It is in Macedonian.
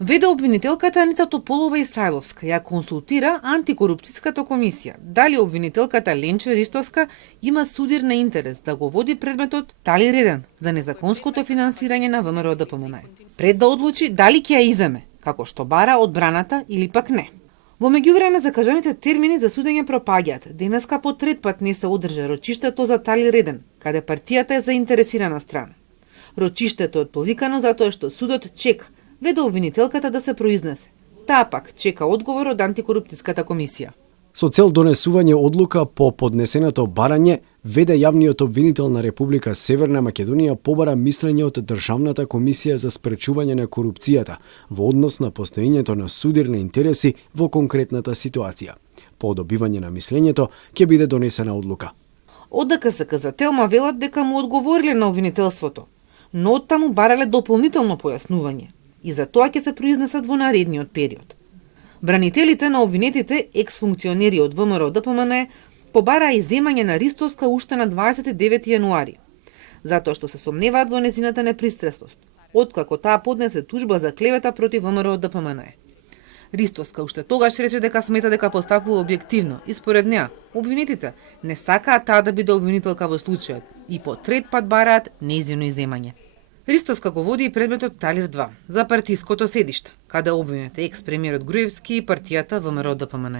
Веде обвинителката Аница Тополова Исраиловска ја консултира антикорупцијската комисија дали обвинителката Ленче Ристовска има судирна интерес да го води предметот Талир 1 за незаконското финансирање на ВМРО ДПМН, пред да одлучи дали ќе ја иземе, како што бара одбраната или пак не. Во меѓувреме закажаните термини за судење пропаѓаат. Денеска по трет пат не се одржа рочиштето за Талир 1, каде партијата е заинтересирана страна. Рочиштето е повикано затоа што судот чека, веде обвинителката да се произнесе. Таа пак чека одговор од антикорупцијската комисија. Со цел донесување одлука по поднесеното барање, веде јавниот обвинител на Република Северна Македонија побара мислење од Државната комисија за спречување на корупцијата во однос на постоењето на судирни интереси во конкретната ситуација. По добивање на мислењето ќе биде донесена одлука. Од ДКСК за Телма велат дека му одговориле на обвинителството, но оттаму барале дополнително појаснување и за тоа ќе се произнесат во наредниот период. Бранителите на обвинетите, екс-функционери од ВМРО ДПМН, побараа иземање на Ристовска уште на 29 јануари, затоа што се сомневаат во незината непристрасност, откако таа поднесе тужба за клевета против ВМРО ДПМН. Ристовска уште тогаш рече дека смета дека постапува објективно и според неа, обвинетите не сакаат таа да биде обвинителка во случајот и по трет пат бараат нејзино иземање. Ристовска го води и предметот Талир 2 за партиското седиште, каде обвинет екс-премиерот Груевски и партијата ВМРО ДПМН.